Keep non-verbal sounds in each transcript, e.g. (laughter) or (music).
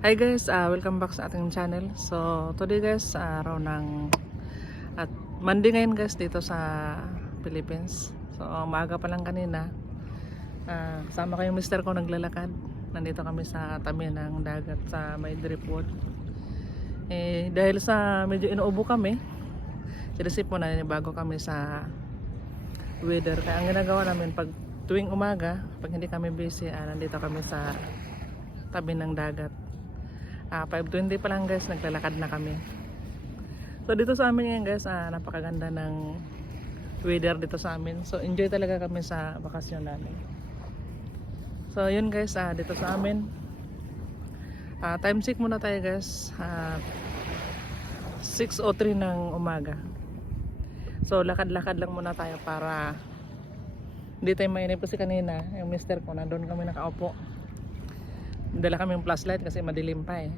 Hi guys, uh, welcome back sa ating channel. So, today guys, uh, araw ng at Monday ngayon guys dito sa Philippines. So, maaga pa lang kanina. Uh, kasama ko yung mister ko naglalakad. Nandito kami sa tabi ng dagat sa may Dripwood. Eh, dahil sa medyo inuubo kami, sinisip mo na bago kami sa weather. Kaya ang ginagawa namin pag tuwing umaga, pag hindi kami busy, ah, nandito kami sa tabi ng dagat. Ah, 5.20 pa lang guys, naglalakad na kami. So dito sa amin ngayon guys, ah, napakaganda ng weather dito sa amin. So enjoy talaga kami sa bakasyon namin. So yun guys, ah, dito sa amin. Ah, time check muna tayo guys. Ah, 6.03 ng umaga. So lakad-lakad lang muna tayo para hindi tayo mainip kasi kanina yung mister ko nandun kami nakaupo dala kami yung flashlight kasi madilim pa eh.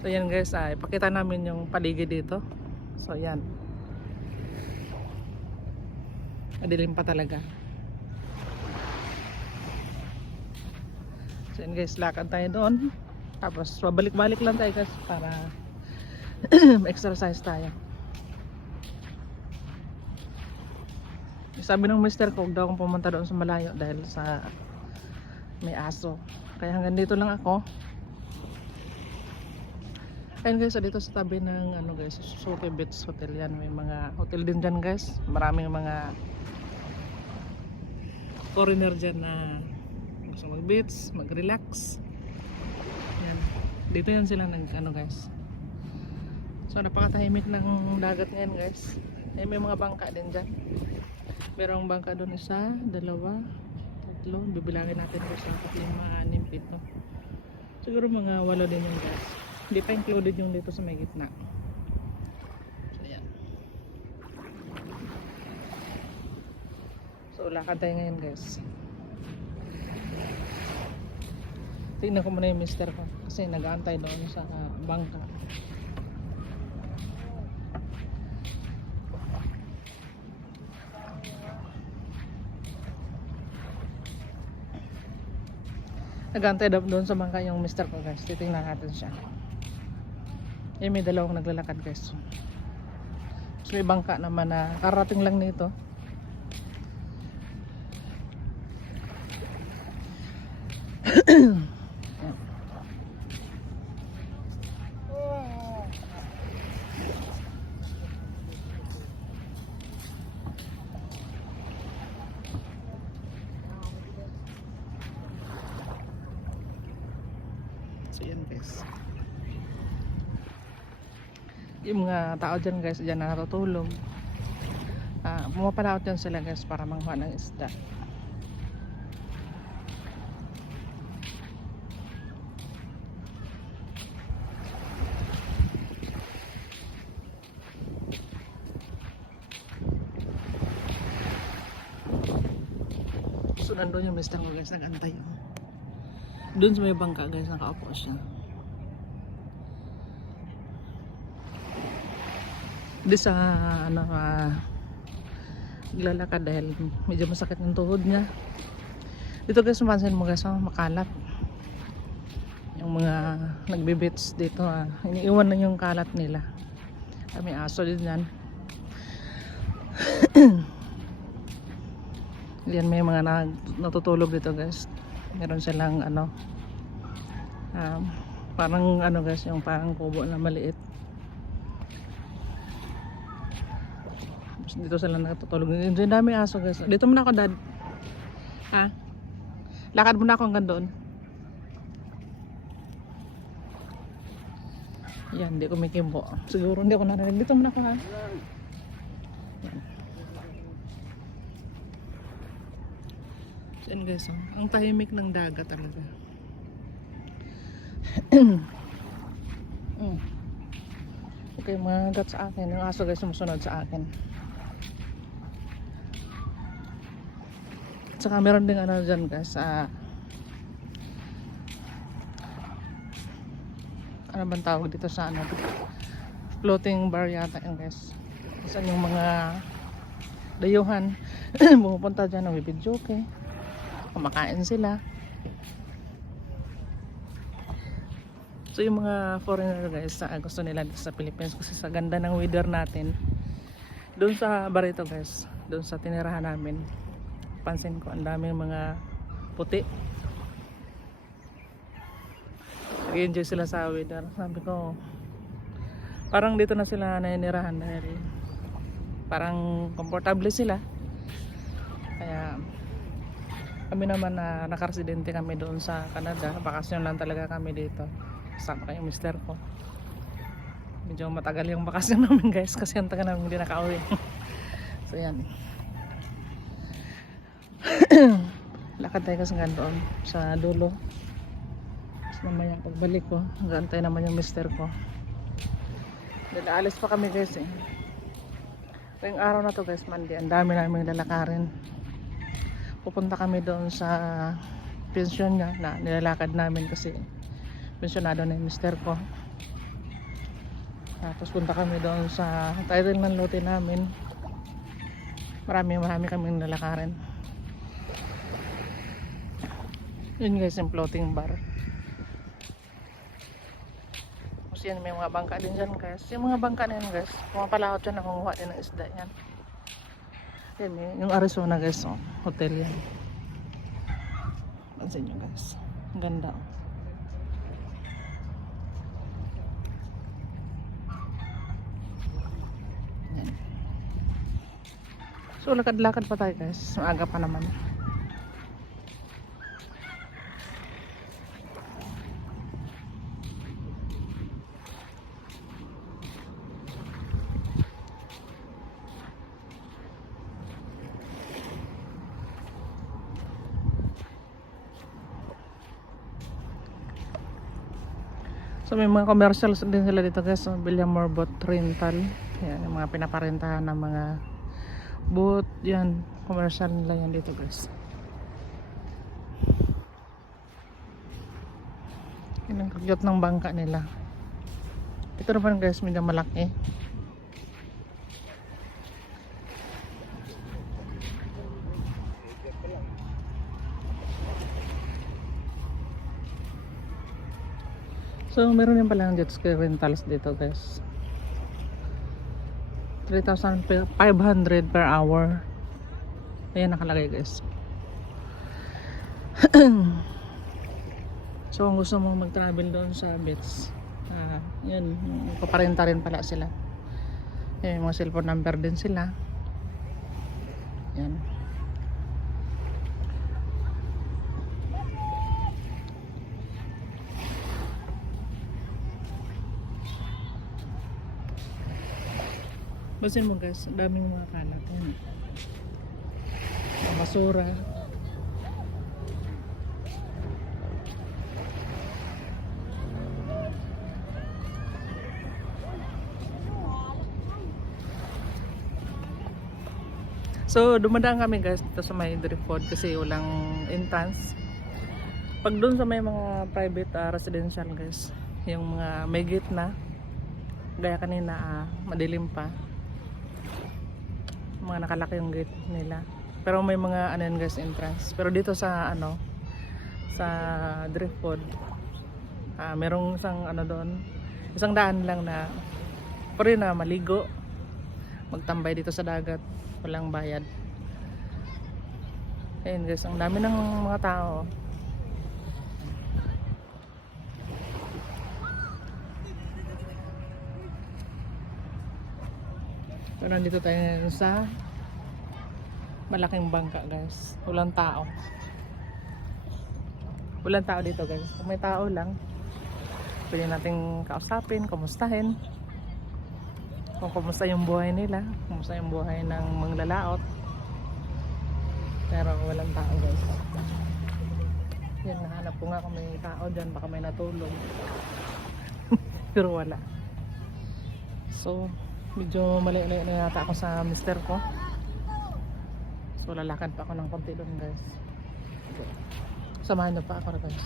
So yan guys ay ipakita namin yung paligid dito. So yan. Madilim pa talaga. So yan guys lakad tayo doon. Tapos babalik-balik lang tayo guys para (clears throat) exercise tayo. Sabi ng mister ko huwag daw akong pumunta doon sa malayo dahil sa may aso kaya hanggang dito lang ako. Ayun guys dito sa tabi ng ano guys Suzuki Beach Hotel. Yan may mga hotel din dyan guys. Maraming mga foreigner dyan na gusto mag beach mag relax yan. Dito yan sila nag ano guys. So napakatahimik ng dagat ngayon guys. Eh, may mga bangka din dyan. Merong bangka doon isa dalawa tatlo. Bibilangin natin ko sa mga anim pito siguro mga walo din yung gas. Hindi pa included yung dito sa may gitna. So yan so lakad tayo ngayon guys. Tingnan ko muna yung mister ko. Kasi nag-aantay doon sa uh, bangka Nagantay doon sa bangka yung mister ko guys. Titingnan natin siya. Eh may dalawang naglalakad guys. So may bangka naman na karating lang nito. So yan guys. Yung mga tao dyan guys, dyan na natutulog. Ah, pumapalaot dyan sila guys para manghuha ng isda. So nandun yung mister ko guys, nag-antay. Oh. Doon sa may bangka guys, nakaupo siya. Di sa ano uh, naglalakad dahil medyo masakit ng tuhod niya. Dito guys, mapansin mo guys, oh, makalat. Yung mga nagbibits dito, ah, iniiwan na yung kalat nila. Ah, may aso din yan. (clears throat) Yan may mga nag, natutulog dito guys. Meron silang ano um, parang ano guys, yung parang kubo na maliit. Dito sila natutulog. Dito daming aso guys. Dito muna ako dad. Ha? Lakad muna ako hanggang doon. Yan, hindi ko mikimbo. Siguro hindi ako narinig. Dito muna ako ha. Yan guys, oh. ang tahimik ng dagat talaga. (clears throat) mm. Okay, mga gat sa akin. Yung aso guys, sumusunod sa akin. Tsaka meron din ano dyan guys, ah, ano bang tawag dito sa ano, floating bar yata yung guys. Saan yung mga dayuhan, (clears throat) pumupunta dyan, nag-video okay kumakain sila So yung mga foreigner guys, ah, gusto nila dito sa Philippines kasi sa ganda ng weather natin. Doon sa Barito guys, doon sa tinirahan namin, pansin ko ang daming mga puti. Nag-enjoy sila sa weather. Sabi ko, parang dito na sila nainirahan dahil parang komportable sila. Kaya kami naman na nakaresidente kami doon sa Canada. Bakasyon lang talaga kami dito. Kasama yung mister ko. Medyo matagal yung bakasyon (laughs) namin guys kasi ang tagal namin hindi nakauwi. (laughs) so yan. (coughs) Lakad tayo kasi hanggang doon sa dulo. Tapos mamaya pagbalik ko, hanggang naman yung mister ko. Alis pa kami guys eh. Ngayong araw na to guys, Monday, ang dami namin lalakarin. Pupunta kami doon sa pensyon niya na nilalakad namin kasi pensyonado na yung mister ko. Tapos punta kami doon sa title ng lote namin. Marami marami kaming lalakarin. Yun guys yung floating bar. Tapos yan may mga bangka din dyan guys. Yung mga bangka na yan guys. Pumapalakot dyan nakunguha din ng isda yan. Yan eh, yung Arizona guys oh, hotel yan. Pansin nyo guys. Ang ganda oh. Yan. So lakad-lakad pa tayo guys. Maaga pa naman. So may mga commercials din sila dito guys. So, Villamor Boat Rental. Yan, yung mga pinaparentahan ng mga boat. Yan, commercial nila yan dito guys. Yan ang kagyot ng bangka nila. Ito naman guys, medyo malaki. So, meron din palang jet ski rentals dito, guys. 3,500 per hour. Ayan nakalagay, guys. (clears throat) so, kung gusto mong mag-travel doon sa beach, ah, yun, paparenta rin pala sila. Ayan, mga cellphone number din sila. Yan. Basin mo guys, ang daming mga kalat. Yan. Mga Basura. So, dumadaan kami guys dito sa may Driftwood kasi walang entrance. Pag doon sa may mga private ah, residential guys, yung mga may gate na, gaya kanina ah, madilim pa, mga nakalaki yung gate nila. Pero may mga ano guys entrance. Pero dito sa ano sa driftwood ah, merong isang ano doon isang daan lang na pwede na maligo. Magtambay dito sa dagat. Walang bayad. Ayun guys ang dami ng mga tao So, nandito tayo ngayon sa malaking bangka guys. Walang tao. Walang tao dito guys. Kung may tao lang, pwede nating kausapin, kumustahin. Kung kumusta yung buhay nila, kumusta yung buhay ng mga lalaot. Pero walang tao guys. Yan, nahanap ko nga kung may tao dyan, baka may natulog. (laughs) Pero wala. So, medyo mali-mali na yata ako sa mister ko so lalakad pa ako ng konti doon guys samahan niyo pa ako guys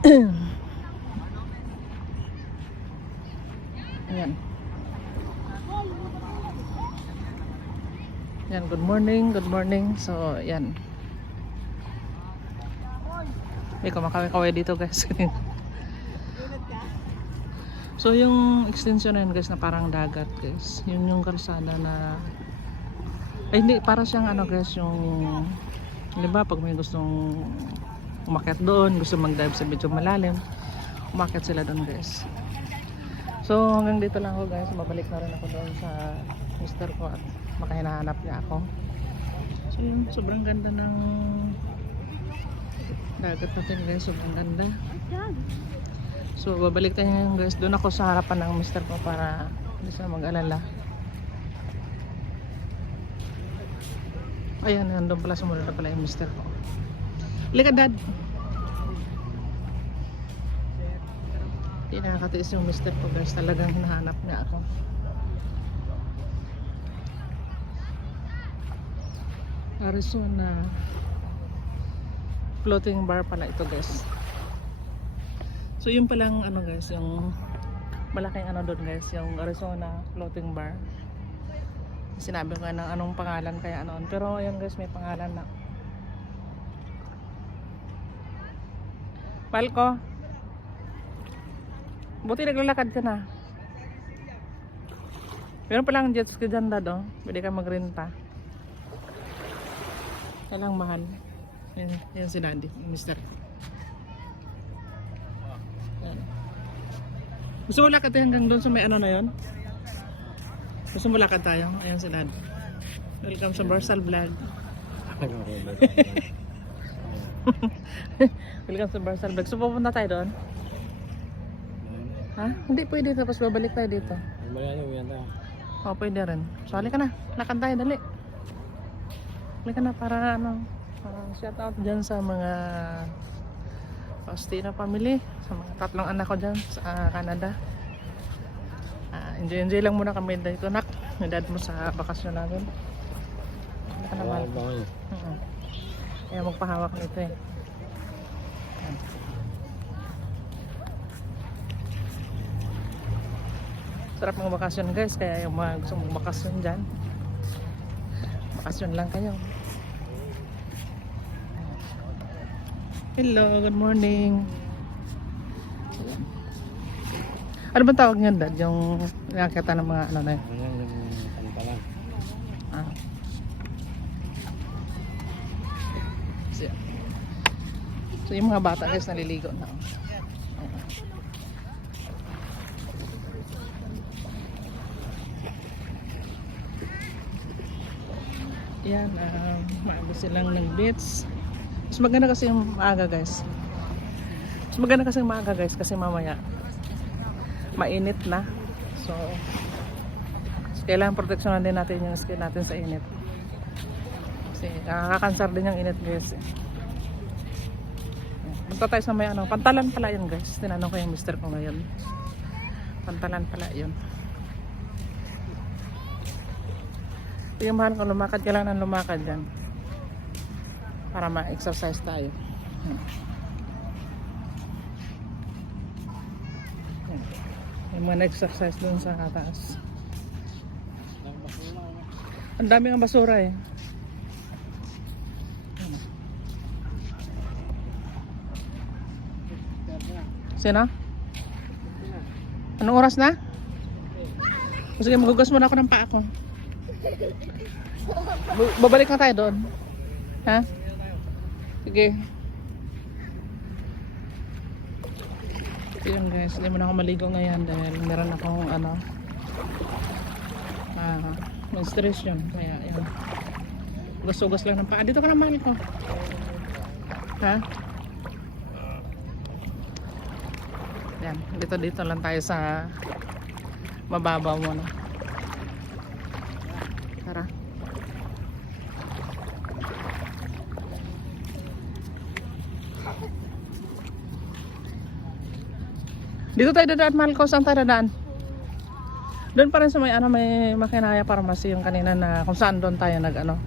(clears throat) Ayan. Yan, good morning, good morning. So, yan. May kumakaway-kaway dito guys. (laughs) so yung extension na yun guys na parang dagat guys. Yun yung kalsada na ay hindi, para siyang ano guys yung di ba pag may gustong umakyat doon, gusto mag-dive sa medyo malalim, umakyat sila doon guys. So hanggang dito lang ako guys, babalik na rin ako doon sa mister ko at makahinahanap niya ako. So yun, sobrang ganda ng dagat natin guys, sobrang ganda. So babalik tayo ngayon guys, doon ako sa harapan ng mister ko para hindi siya mag-alala. Ayan, nandun pala sumunod na pala yung mister ko. Halika dad. Hindi nakakatiis yung mister ko guys. Talagang hinahanap niya ako. Arizona. Floating bar pala ito guys. So yun palang ano guys, yung malaking ano doon guys, yung Arizona floating bar. Sinabi ko ng anong pangalan kaya noon. Pero ayun guys, may pangalan na. Palko. Buti naglalakad ka na. Meron palang jet ski dyan dad oh. Pwede ka magrenta. Kailang mahal. Yan, yan si Daddy, yung mister. Yan. Gusto mo lakad tayo hanggang doon sa may ano na yon? Gusto mo lakad tayo? Ayan si Dad. Welcome sa Barsal Vlog. (laughs) Welcome sa Barsal Vlog. So pupunta tayo doon? Ha? Hindi pwede tapos babalik tayo dito. Oo, pwede rin. So, halika na. Lakad tayo, dali. Halika na para ano, para shout out dyan sa mga Faustina family, sa mga tatlong anak ko dyan sa ah, Canada. Ah, enjoy enjoy lang muna kami dito nak. May dad mo sa bakasyon namin. Halika na mahal. Oo. Kaya magpahawak nito eh. Sarap mga bakasyon guys, kaya yung mga gusto mong bakasyon dyan, bakasyon lang kayo. Hello, good morning. Ano ba tawag niyan dad? Yung nakakita ng mga ano na yun? Ah. So, so yung mga bata guys naliligo na. Ayan. Yan, um, maaga silang ng beach. Maganda kasi yung maaga guys. Mas maganda kasi yung maaga guys kasi mamaya mainit na. So, kailangan proteksyonan din natin yung skin natin sa init. Kasi nakakansar din yung init guys. eh. Punta tayo sa may ano, pantalan pala yun guys. Tinanong ko yung mister ko ngayon. Pantalan pala yun. Yung mahal ko, lumakad ka lang ng lumakad dyan. Para ma-exercise tayo. May mga na-exercise dun sa taas. Ang dami ng basura eh. Sino? Anong oras na? O Sige, maghugas muna ako ng paa ko. Babalik na tayo doon. Ha? Sige. Yun guys, hindi mo na ako maligo ngayon dahil meron akong ano ah, menstruation. Kaya yun. Ugas-ugas lang ng paa. Dito ka na mami ko. Ha? Yan. Dito dito lang tayo sa mababaw muna. Tara. Dito tayo dadaan, ko. Saan tayo dadaan? Doon pa rin sa may, ano, may makinaya pharmacy yung kanina na kung saan doon tayo nag, ano,